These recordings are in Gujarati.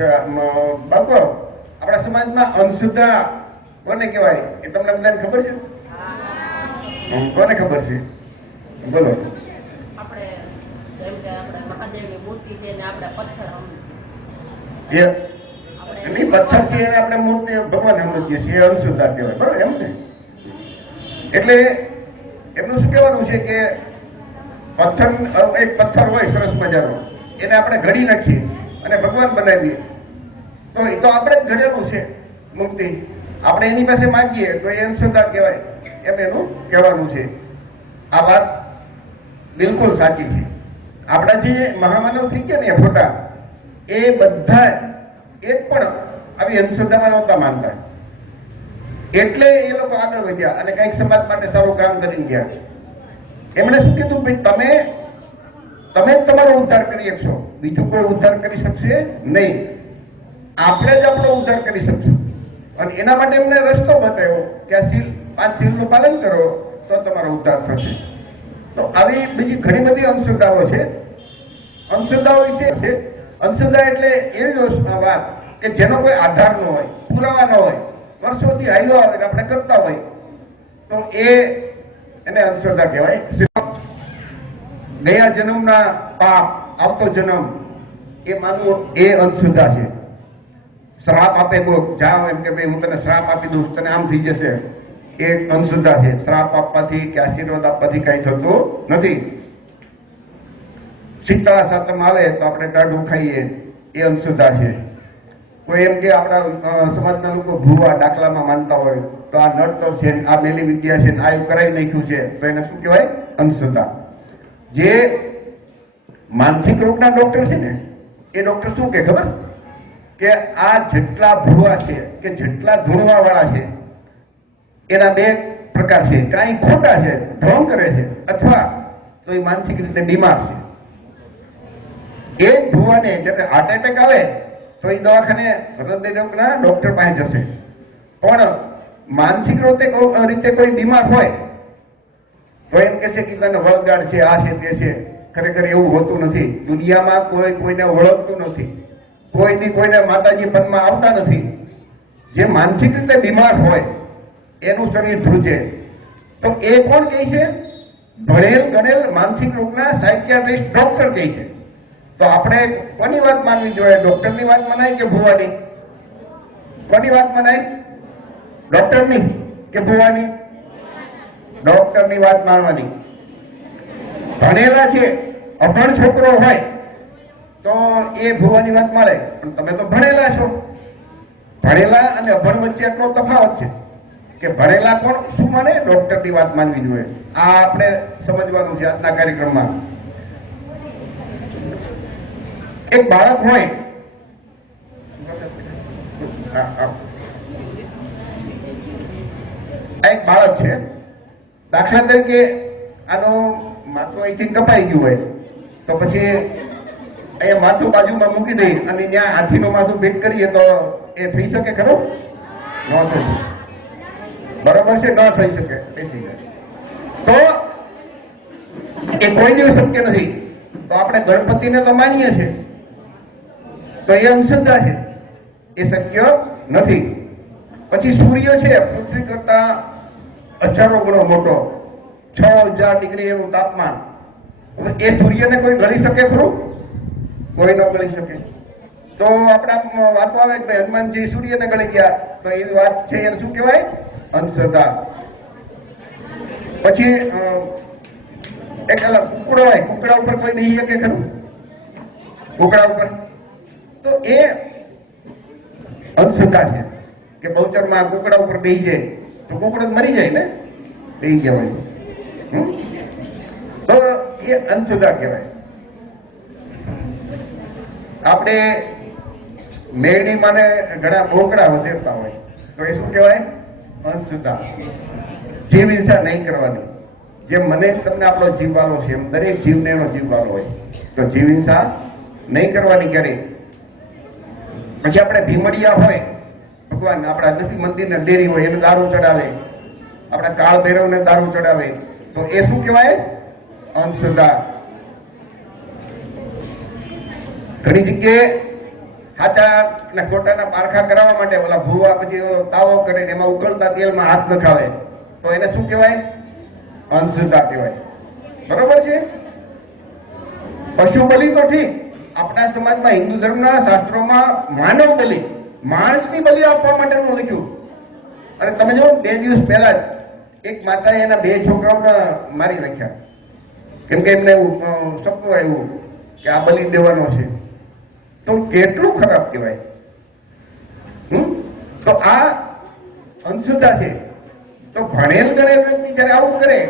અમ, આપણા સમાજમાં અંધશ્રદ્ધા કોને કહેવાય? એ તમને બધાને ખબર છે? કોને ખબર છે? બોલો. પથ્થર છે આપણે મૂર્તિ ભગવાનની મૂર્તિ છે એ અંશુદ્ધા કહેવાય. બરોબર એમ ને? એટલે એમનું શું કહેવાનું છે કે પથ્થર એક પથ્થર હોય સરસ મજાનો એને આપણે ઘડી નાખીએ. અને ભગવાન બનાવીએ તો એ તો આપણે જ ઘડેલું છે મુક્તિ. આપણે એની પાસે માંગીએ તો એ અંધશ્રદ્ધા કહેવાય. એમ એનું કહેવાનું છે. આ વાત બિલકુલ સાચી છે. આપણા જે મહામાનવ થઈ ગયા ને ફોટા, એ બધા એક પણ આવી અંધશ્રદ્ધામાં નહોતા માનતા. એટલે એ લોકો આગળ વધ્યા અને કંઈક સમાજ માટે સારું કામ કરી ગયા એમણે શું કીધું? ભાઈ, તમે તમે જ તમારો ઉદ્ધાર કરી શકશો. બીજું કોઈ ઉદ્ધાર કરી શકશે નહીં. આપણે જ આપણો ઉદ્ધાર કરી શકશું. અને એના માટે એમને રસ્તો બતાવ્યો કે આ સીલ પાંચ સીલનું પાલન કરો તો તમારો ઉદ્ધાર થશે. તો આવી બીજી ઘણી બધી અંધશ્રદ્ધાઓ છે. અંધશ્રદ્ધાઓ વિશે છે. અંધશ્રદ્ધા એટલે એવી વાત કે જેનો કોઈ આધાર ન હોય, પુરાવા ન હોય, વર્ષોથી આવ્યો આવે આપણે કરતા હોય, તો એ એને અંધશ્રદ્ધા કહેવાય. ગયા જન્મના પાપ, આવતો જન્મ, એ માનવો એ અંધશ્રદ્ધા છે. શ્રાપ આપે કોક, જાઓ એમ કે ભાઈ હું તને શ્રાપ આપી દઉં, તને આમ થઈ જશે. એ અંધશ્રદ્ધા છે. શ્રાપ આપવાથી કે આશીર્વાદ આપવાથી કઈ થતું નથી. શીતળા સાતમ આવે તો આપણે ટાઢું ખાઈએ, એ અંધશ્રદ્ધા છે. કોઈ એમ કે આપણા સમાજના લોકો ભૂવા દાખલામાં માનતા હોય, તો આ નડતર છે આ મેલી વિદ્યા છે આ એવું કરાવી નાખ્યું છે, તો એને શું કહેવાય? અંધશ્રદ્ધા જે માનસિક રોગના ડોક્ટર છે ને, એ ડોક્ટર શું કે ખબર? કે આ જેટલા ભૂવા છે કે જેટલા ધૂણવા વાળા છે, એના બે પ્રકાર છે. કાંઈ ખોટા છે, ઢોંગ કરે છે, અથવા તો એ માનસિક રીતે બીમાર છે. એ ભૂવાને જ્યારે હાર્ટ એટેક આવે, તો એ દવાખાને હૃદયરોગના ડોક્ટર પાસે જશે. પણ માનસિક રીતે રીતે કોઈ બીમાર હોય તો એમ કહેશે કે તને વળગાડ છે, આ છે, તે છે. ખરેખર એવું હોતું નથી. દુનિયામાં કોઈ કોઈને ઓળખતું નથી. કોઈથી કોઈને માતાજી પદમાં આવતા નથી. જે માનસિક રીતે બીમાર હોય, એનું શરીર ધ્રુજે. તો એ કોણ કહે છે? ભણેલ ગણેલ માનસિક રોગના સાયકિયાટ્રિસ્ટ ડોક્ટર કહે છે. તો આપણે કોની વાત માનવી જોઈએ? ડોક્ટરની વાત મનાય કે ભુવાની? કોની વાત મનાય? ડોક્ટરની કે ભુવાની? ડોક્ટરની વાત માનવાની. ભણેલા છે, અભણ છોકરો હોય, તો એ ભૂવાની વાત માને. પણ તમે તો ભણેલા છો. ભણેલા અને અભણ વચ્ચે એટલો તફાવત છે કે ભણેલા કોણ શું માને? ડોક્ટરની વાત માનવી જોઈએ. આ આપણે સમજવાનું છે આજના કાર્યક્રમમાં. એક બાળક હોય. આ એક બાળક છે. દાખલા તરીકે આનો માથું અહીંથી કપાઈ ગયું હોય, તો પછી અહીંયા માથું બાજુમાં મૂકી દઈ અને ત્યાં હાથીનું માથું ભેટ કરીએ તો એ થઈ શકે ખરો? ન થઈ બરોબર છે? ન થઈ શકે. બેસી તો એ કોઈ દિવસ શક્ય નથી. તો આપણે ગણપતિને તો માનીએ છીએ. તો એ અંધશ્રદ્ધા છે. એ શક્ય નથી. પછી સૂર્ય છે, પૃથ્વી કરતા હજારો ગણો મોટો. છ હજાર ડિગ્રી એનું તાપમાન. એ સૂર્યને કોઈ ગળી શકે ખરું? કોઈ ન ગળી શકે. તો આપણા વાતો આવે કે હનુમાનજી સૂર્યને ગળી ગયા, તો એવી વાત છે એને શું કહેવાય? અંધશ્રદ્ધા. પછી એક કુકડો હોય. કુકડા ઉપર કોઈ નહીં શકે ખરું? કુકડા ઉપર. તો એ અંધશ્રદ્ધા છે કે બહુચરમાં કુકડા ઉપર બેસી જાય. તો તો મરી જાય ને? એ કહેવાય? તો એ અંધશ્રદ્ધા કહેવાય. આપણે મેરડી માને ઘણા બોકડા વધેરતા હોય, તો એ શું કહેવાય? અંધશ્રદ્ધા જીવ હિંસા નહીં કરવાની. જેમ મને તમને આપણો જીવ વાલો છે, એમ દરેક જીવને એનો જીવ વાલો હોય. તો જીવ હિંસા નહીં કરવાની ક્યારેય. પછી આપણે ભીમડિયા હોય ભગવાન આપણા દસી મંદિરને ડેરી હોય એને દારૂ ચડાવે. આપણા કાળ ભૈરવને દારૂ ચડાવે. તો એ શું કહેવાય? અંધશ્રદ્ધા. ઘણી જગ્યાએ સાચા ને ખોટાના પારખા કરાવવા માટે ઓલા ભૂવા પછી તાવો કરે એમાં ઉકળતા તેલમાં હાથ નખાવે તો એને શું કહેવાય? અંધશ્રદ્ધા કહેવાય. બરોબર છે? પશુ બલિ તો ઠીક. આપણા સમાજમાં હિન્દુ ધર્મના શાસ્ત્રોમાં માનવ બલિ માણસની બલિ આપવા માટેનું લખ્યું. અને તમે જો બે દિવસ પહેલા જ એક માતાએ એના બે છોકરાઓને મારી નાખ્યા. કેમ કે એમને સપનું આવ્યું કે આ બલિ દેવાનો છે. તો કેટલું ખરાબ કહેવાય? તો આ અંશુદ્ધા છે. તો ભણેલ ગણેલ વ્યક્તિ જ્યારે આવું કરે,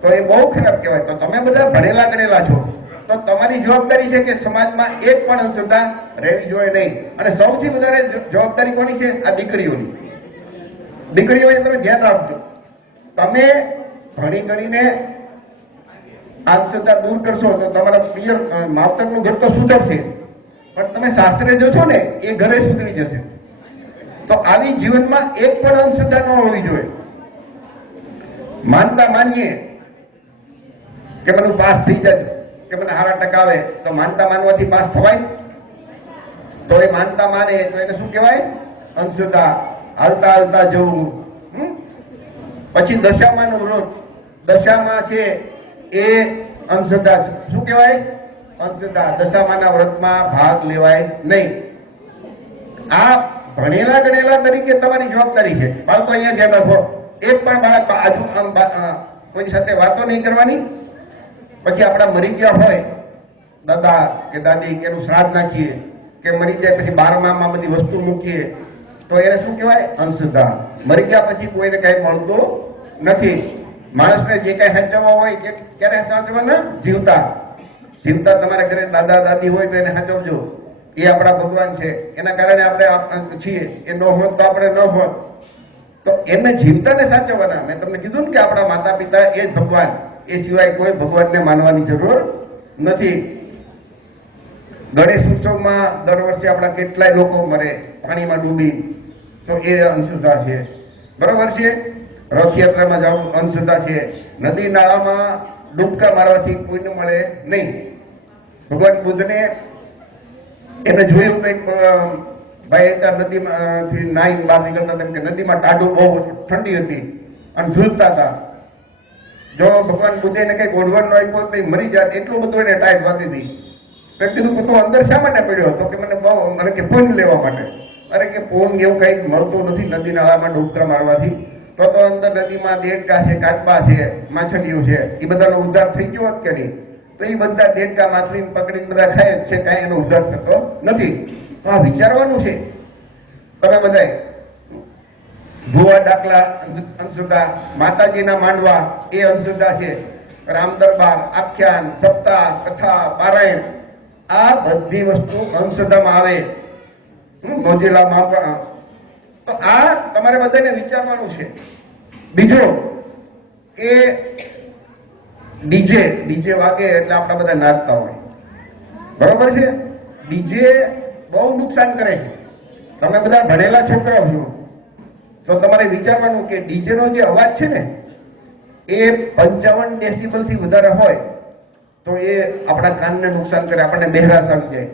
તો એ બહુ ખરાબ કહેવાય. તો તમે બધા ભણેલા ગણેલા છો. તો તમારી જવાબદારી છે કે સમાજમાં એક પણ અંધશ્રદ્ધા રહેવી જોઈએ નહીં. અને સૌથી વધારે જવાબદારી કોની છે? આ દીકરીઓની. દીકરીઓએ તમે ધ્યાન રાખજો. તમે ભણી ગણીને અંધશ્રદ્ધા દૂર કરશો તો તમારા પિયર માવતરનું ઘર તો સુધરશે. પણ તમે શાસ્ત્રે જશો ને, એ ઘરે સુધરી જશે. તો આવી જીવનમાં એક પણ અંધશ્રદ્ધા ન હોવી જોઈએ. માનતા માનીએ કે મને પાસ થઈ જાય, કે મને હારા ટકા આવે, તો માનતા માનવાથી પાસ થવાય. તો એ માનતા માને, તો એને શું કહેવાય? અંધશ્રદ્ધા. હાલતા હાલતા જવું? પછી દશામાં વ્રત. દશામાં છે એ અંધશ્રદ્ધા. શું કહેવાય? અંધશ્રદ્ધા. દશામાના વ્રતમાં ભાગ લેવાય નહીં. આ ભણેલા ગણેલા તરીકે તમારી જવાબદારી છે. બાળકો અહીંયા ધ્યાન રાખો. એક પણ બાળક આજુ આમ કોઈની સાથે વાતો નહીં કરવાની. પછી આપણા મરી ગયા હોય. દાદા કે દાદી એનું શ્રાદ્ધ નાખીએ. કે મરી જાય પછી બારમામાં બધી વસ્તુ મૂકીએ, તો એને શું કહેવાય? અંશદાન મરી ગયા પછી કોઈને કઈ મળતું નથી. માણસને જે કઈ સાચવવા હોય એ ક્યારે સાચવાના જીવતા. જીવતા તમારા ઘરે દાદા, દાદી હોય તો એને સાચવજો. એ આપણા ભગવાન છે. એના કારણે આપણે છીએ. એ ન હોત તો આપણે ન હોત. તો એમને જીવતાને સાચવવાના. મેં તમને કીધું ને કે આપણા માતા પિતા એ ભગવાન. એ સિવાય કોઈ ભગવાનને માનવાની જરૂર નથી. ગણેશ ઉત્સવમાં દર વર્ષે આપણા કેટલાય લોકો મરે પાણીમાં ડૂબી, તો એ અંધશ્રદ્ધા છે. બરોબર છે? રથયાત્રામાં જવું અંધશ્રદ્ધા છે. નદી નાળામાં ડૂબકા મારવાથી કોઈને મળે નહીં. ભગવાન બુદ્ધને એને જોયું તો એક ભાઈ હતા નદીમાંથી નાઈને બહાર નીકળતા હતા કે નદીમાં ટાઢું બહુ ઠંડી હતી અને ઝૂલતા હતા. જો ભગવાન બુદ્ધે એને કંઈક ઓઢવાનું આપ્યો તો મરી જાત એટલું બધું એને ટાઈટ વાતી હતી. મેં કીધું તું અંદર શા માટે પડ્યો હતો કે મને મને કે પોઈન્ટ લેવા માટે. અરે કે પૂન એવું કઈ મળતું નથી નદી નાળામાં ડૂબકા મારવાથી. તો તો અંદર નદીમાં દેડકા છે, કાચબા છે, માછલીઓ છે. એ બધાનો ઉદ્ધાર થઈ ગયો હોત કે નહીં તો એ બધા દેડકા, માછલી પકડીને બધા ખાય જ છે, કાંઈ એનો ઉદ્ધાર થતો નથી. તો આ વિચારવાનું છે. તમે બધાય, ભુવા, ડાકલા અંશુદા માતાજીના માંડવા, એ અંશુદા છે. રામ દરબાર આખ્યાન, સપ્તાહ, કથા, પારાયણ આ બધી વસ્તુ અંશધામ આવે. હમ, મોજીલા માપા તો આ તમારે બધાને વિચારવાનું છે. બીજો કે ડીજે ડીજે વાગે એટલે આપણા બધા નાચતા હોય. બરોબર છે? ડીજે બહુ નુકસાન કરે છે. તમે બધા ભણેલા છોકરાઓ છો. તો તમારે વિચારવાનું કે ડીજે નો જે અવાજ છે ને એ પંચાવન ડેસિબલથી વધારે હોય તો એ આપણા કાનને નુકસાન કરે, આપણને બહેરાશ આવી જાય.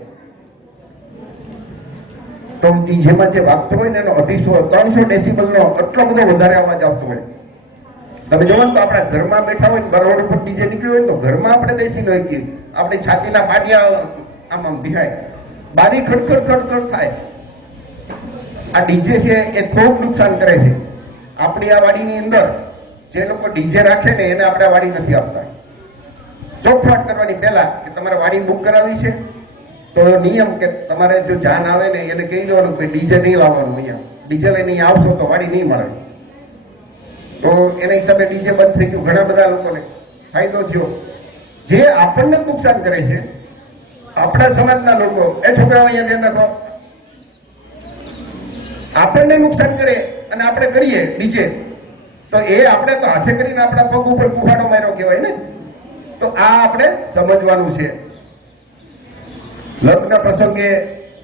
તો જેમાં જે વાગતો હોય ને એનો અઢીસો ત્રણસો ડેસિબલ નો એટલો બધો વધારે અવાજ આવતો હોય. તમે જોવો ને તો આપણા ઘરમાં બેઠા હોય ને બરોડ ઉપર ડીજે નીકળ્યું હોય તો ઘરમાં આપણે બેસીને હોય કે આપણી છાતીના પાટિયા આમ આમ બારી ખડખડ ખડખડ થાય. આ ડીજે છે એ ખૂબ નુકસાન કરે છે. આપણી આ વાડીની અંદર જે લોકો ડીજે રાખે ને એને આપણે વાડી નથી આપતા. ચોખવટ કરવાની પહેલા કે તમારે વાડી બુક કરાવી છે? તો નિયમ કે તમારે જો જાન આવે ને એને કહી દેવાનું કે ડીજે નહીં લાવવાનું અહીંયા ડીજે લઈને અહીંયા આવશો તો વાડી નહીં મળે. તો એના હિસાબે ડીજે બંધ થઈ ગયું. ઘણા બધા લોકોને ફાયદો થયો. જે આપણને નુકસાન કરે છે, આપણા સમાજના લોકો, એ છોકરાઓ અહીંયા ધ્યાન રાખો. આપણને નુકસાન કરે અને આપણે કરીએ ડીજે. તો એ આપણે તો હાથે કરીને આપણા પગ ઉપર કુફાડો માર્યો કહેવાય ને. તો આ આપણે સમજવાનું છે. લગ્ન પ્રસંગે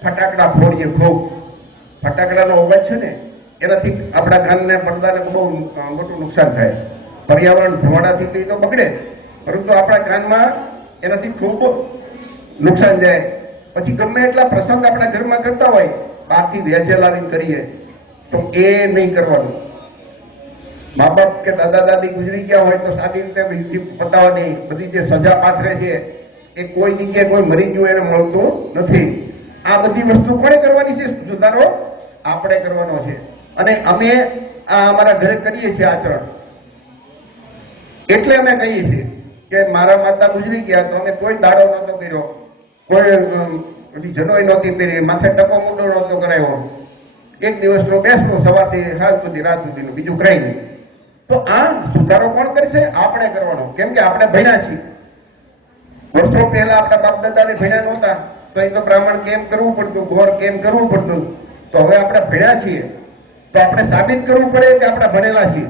ફટાકડા ફોડીએ ખૂબ. ફટાકડાનો અવાજ છે ને, એનાથી આપણા કાનને પડદાને બહુ મોટું નુકસાન થાય. પર્યાવરણ ધુમાડાથી તો બગડે પરંતુ આપણા કાનમાં એનાથી ખૂબ નુકસાન જાય. પછી ગમે એટલા પ્રસંગ આપણા ઘરમાં કરતા હોય બહારથી વેચેલાની કરીએ, તો એ નહીં કરવાનું. મા બાપ કે દાદા દાદી ગુજરી ગયા હોય તો સાદી રીતે પતાવવાની બધી જે સજા પાથરે છે, એ કોઈ જગ્યાએ કોઈ મરી ગયું એને મળતું નથી. આ બધી વસ્તુ કોણે કરવાની છે, સુધારો આપણે કરવાનો છે. અને અમે આ અમારા ઘરે કરીએ છીએ આચરણ. એટલે અમે કહીએ છીએ કે મારા માતા ગુજરી ગયા તો અમે કોઈ દાડો નહોતો કર્યો. કોઈ જનોઈ નહોતી પહેરી, માથે ટપો મુંડો નહોતો કરાયો. એક દિવસનો બેસનો સવારથી, સાંજ સુધી, રાત સુધીનું, બીજું કઈ નહીં. તો આ સુધારો કોણ કરશે? આપણે કરવાનો. કેમ કે આપણે ભણ્યા છીએ. વર્ષો પહેલા આપણા બાપ દાદાને ભણ્યા નહોતા. તો એ તો બ્રાહ્મણ કેમ કરવું પડતું? ગોળ કેમ કરવું પડતું? તો હવે આપણે ભણ્યા છીએ. તો આપણે સાબિત કરવું પડે કે આપણે ભણેલા છીએ?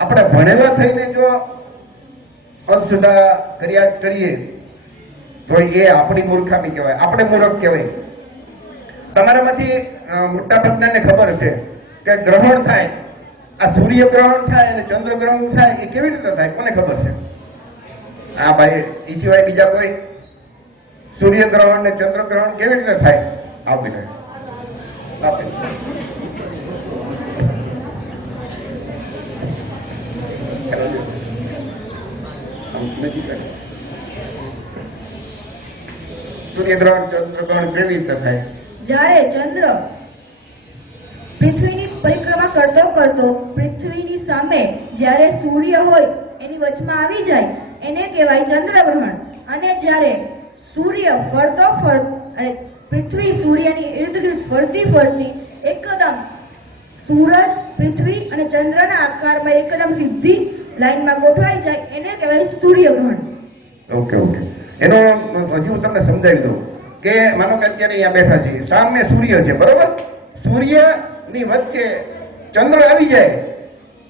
આપણે ભણેલા થઈને જો અંધશ્રદ્ધા કર્યા કરીએ, તો એ આપણી મૂર્ખામી કહેવાય. આપણે મૂર્ખ કહેવાય. તમારામાંથી મોટા ભાગનાને ખબર છે કે ગ્રહણ થાય. આ સૂર્ય ગ્રહણ થાય અને ચંદ્ર ગ્રહણ થાય એ કેવી રીતે થાય? કોને ખબર છે? હા ભાઈ એ સિવાય બીજા કોઈ સૂર્ય ગ્રહણ ને ચંદ્ર ગ્રહણ કેવી રીતે થાય? આપી આપી દે. સૂર્ય ગ્રહણ, ચંદ્ર ગ્રહણ કેવી રીતે થાય? જ્યારે ચંદ્ર પૃથ્વીની કરતો કરતો પૃથ્વીની સામે જ્યારે સૂર્ય હોય એની વચમાં આવી જાય, એને કહેવાય ચંદ્રગ્રહણ. અને જ્યારે સૂર્ય ફરતો ફર પૃથ્વી સૂર્યની ઇર્દગિર્દ ફરતી ફરતી એકદમ સૂરજ, પૃથ્વી અને ચંદ્રના આકારમાં એકદમ સીધી લાઈનમાં ગોઠવાઈ જાય, એને કહેવાય સૂર્યગ્રહણ. Okay okay. એનો, હજી હું તમને સમજાવી દઉં કે માનો કે અત્યારે અહીંયા બેઠા છીએ. સામે સૂર્ય છે, બરોબર? સૂર્યની વચ્ચે ચંદ્ર આવી જાય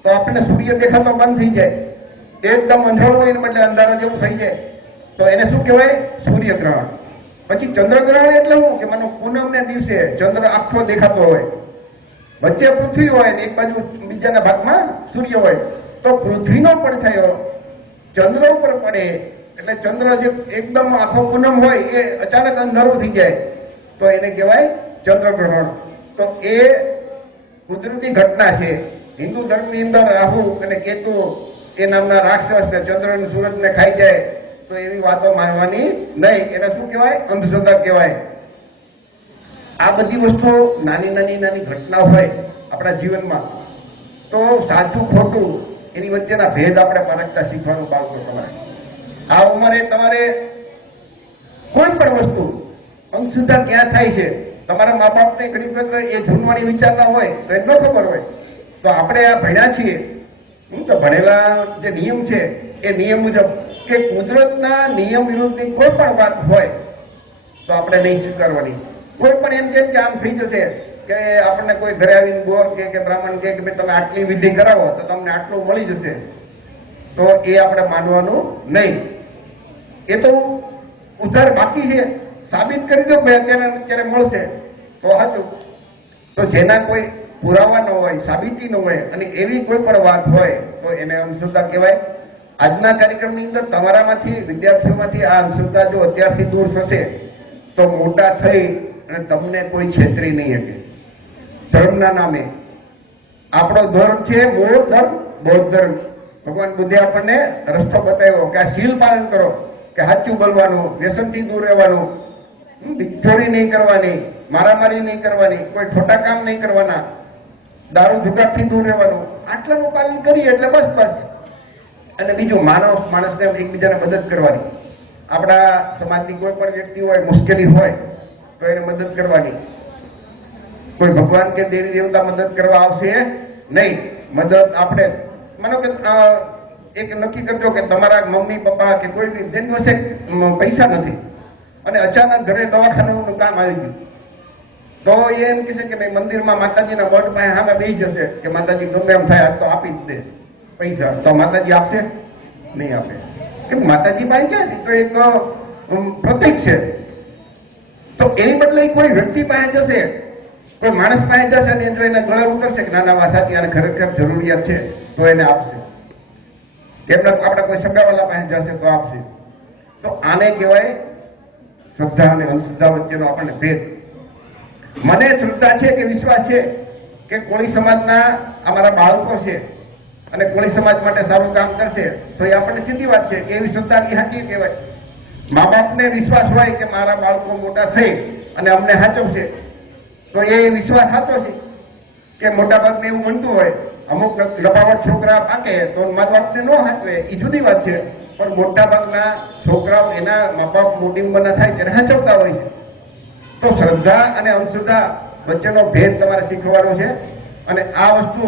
તો આપણને સૂર્ય દેખાતો બંધ થઈ જાય. એકદમ અંધારું હોય એટલે અંધારા જેવું થઈ જાય. તો એને શું કહેવાય? સૂર્યગ્રહણ. પછી ચંદ્રગ્રહણ એટલે શું? કે માનો પૂનમને દિવસે ચંદ્ર આખો દેખાતો હોય. વચ્ચે પૃથ્વી હોય ને એક બાજુ બીજાના ભાગમાં સૂર્ય હોય. તો પૃથ્વીનો પડછાયો ચંદ્ર ઉપર પડે. એટલે ચંદ્ર જે એકદમ આખો પૂનમ હોય એ અચાનક અંધારું થઈ જાય. તો એને કહેવાય ચંદ્રગ્રહણ. તો એ કુદરતી ઘટના છે. હિન્દુ ધર્મની અંદર રાહુ અને કેતુ એ નામના રાક્ષસ ને ચંદ્ર સૂરજ ને ખાઈ જાય તો એવી વાતો માનવાની નહીં. એને શું કહેવાય? અંધશ્રદ્ધા કહેવાય. આ બધી વસ્તુઓ નાની નાની નાની ઘટના હોય આપણા જીવનમાં. તો સાચું, ખોટું એની વચ્ચેના ભેદ આપણે પારખતા શીખવાનું બાળકો તમારે. આ ઉંમરે તમારે કોઈ પણ વસ્તુ અંધશ્રદ્ધા ક્યાં થાય છે? તમારા મા બાપને ઘણી વખત એ જૂનવાણી વિચારતા હોય તો એ ન ખબર હોય. તો આપણે આ ભણ્યા છીએ. હમ, તો ભણેલા જે નિયમ છે એ નિયમ મુજબ કે કુદરતના નિયમ વિરુદ્ધની કોઈ પણ વાત હોય તો આપણે નહીં સ્વીકારવાની. કોઈ પણ એમ કે આમ થઈ જશે કે આપણને કોઈ ઘરે આવીને ગોર કે બ્રાહ્મણ કે ભાઈ તમે આટલી વિધિ કરાવો તો તમને આટલું મળી જશે. તો એ આપણે માનવાનું નહીં. એ તો ઉધાર બાકી છે. સાબિત કરી દો, ભાઈ, અત્યારે અત્યારે મળશે. તો હાચું તો જેના કોઈ પુરાવા ન હોય, સાબિતી ન હોય, અને એવી કોઈ પણ વાત હોય, તો એને અંધશ્રદ્ધા કહેવાય. આજના કાર્યક્રમની અંદર તમારામાંથી, વિદ્યાર્થીઓમાંથી આ અંધશ્રદ્ધા જો અત્યારથી દૂર થશે, તો મોટા થઈ અને તમને કોઈ છેતરી નહીં શકે. ધર્મના નામે. આપણો ધર્મ છે મૂળ ધર્મ, બૌદ્ધ ધર્મ. ભગવાન બુદ્ધે આપણને રસ્તો બતાવ્યો કે આ શીલ પાલન કરો, કે સાચું બોલવાનું વ્યસનથી દૂર રહેવાનું ચોરી નહીં કરવાની, મારામારી નહીં કરવાની, કોઈ ખોટા કામ નહીં કરવાના. દારૂ જુગાટથી દૂર રહેવાનું. આટલાનું પાલન કરીએ એટલે બસ બસ. અને બીજું, માનવ માણસને એકબીજાને મદદ કરવાની. આપણા સમાજની કોઈ પણ વ્યક્તિ હોય, મુશ્કેલી હોય, તો એને મદદ કરવાની. કોઈ ભગવાન કે દેવી દેવતા મદદ કરવા આવશે નહીં. મદદ આપણે, માનો કે એક નક્કી કરજો કે તમારા મમ્મી, પપ્પા કે કોઈ પાસે પૈસા નથી. અને અચાનક ઘરે દવાખાનાનું કામ આવી ગયું. તો એ એમ કહે છે કે ભાઈ મંદિરમાં માતાજીના મઠ પાસે સામે બેસી જશે. કે માતાજી ગમે એમ થાય તો આપી જ દે પૈસા. તો માતાજી આપશે? નહીં આપે. કેમ માતાજી પાસે ક્યાં તો એક પ્રતિક છે. તો એની બદલે કોઈ વ્યક્તિ પાસે જશે, કોઈ માણસ પાસે જશે અને જો એને ગળે ઉતરશે કે નાના વાસાથી આને ખરેખર જરૂરિયાત છે, તો એને આપશે. એમના આપણા કોઈ સગાવાલા પાસે જશે તો આપશે. તો આને કહેવાય શ્રદ્ધા અને અંધશ્રદ્ધા વચ્ચેનો આપણને ભેદ. મને શ્રદ્ધા છે કે વિશ્વાસ છે કે કોળી સમાજના અમારા બાળકો છે અને કોળી સમાજ માટે સારું કામ કરશે, તો એ આપણને સીધી વાત છે કે એવી શ્રદ્ધા એ હાચી કહેવાય. મા બાપને વિશ્વાસ હોય કે મારા બાળકો મોટા થઈ અને અમને સાચવશે, તો એ વિશ્વાસ સાચો છે. કે મોટા ભાગને એવું બનતું હોય, અમુક લપાવટ છોકરા પાકે તો મા બાપને ન હાચવે એ જુદી વાત છે. પણ મોટા ભાગના છોકરાઓ એના મા બાપ મોટી ઉંમરના થાય ત્યારે સાચવતા હોય છે. તો શ્રદ્ધા અને અંધશ્રદ્ધા વચ્ચેનો ભેદ તમારે શીખવાનો છે. અને આ વસ્તુ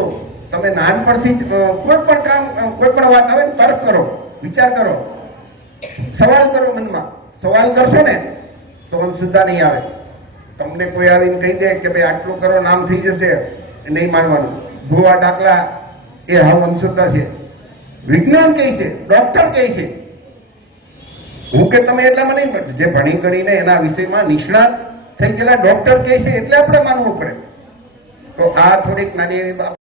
તમે નાનપણથી જ કોઈ પણ કામ કોઈ પણ વાત આવે તર્ક કરો, વિચાર કરો. સવાલ કરો મનમાં. સવાલ કરશો ને, તો અંધશ્રદ્ધા નહીં આવે. તમને કોઈ આવીને કહી દે કે ભાઈ, આટલું કરો, નામ થઈ જશે. નહીં માનવાનું. ભૂવા ડાકલા એ હાવ અંધશ્રદ્ધા છે. વિજ્ઞાન કહે છે? ડોક્ટર કહે છે? હું કે તમે એટલામાં નહીં જે ભણી ગણીને એના વિષયમાં નિષ્ણાત થઈ ગયેલા ડોક્ટર કહે છે, એટલે આપણે માનવું પડે. તો આ થોડીક નાની એવી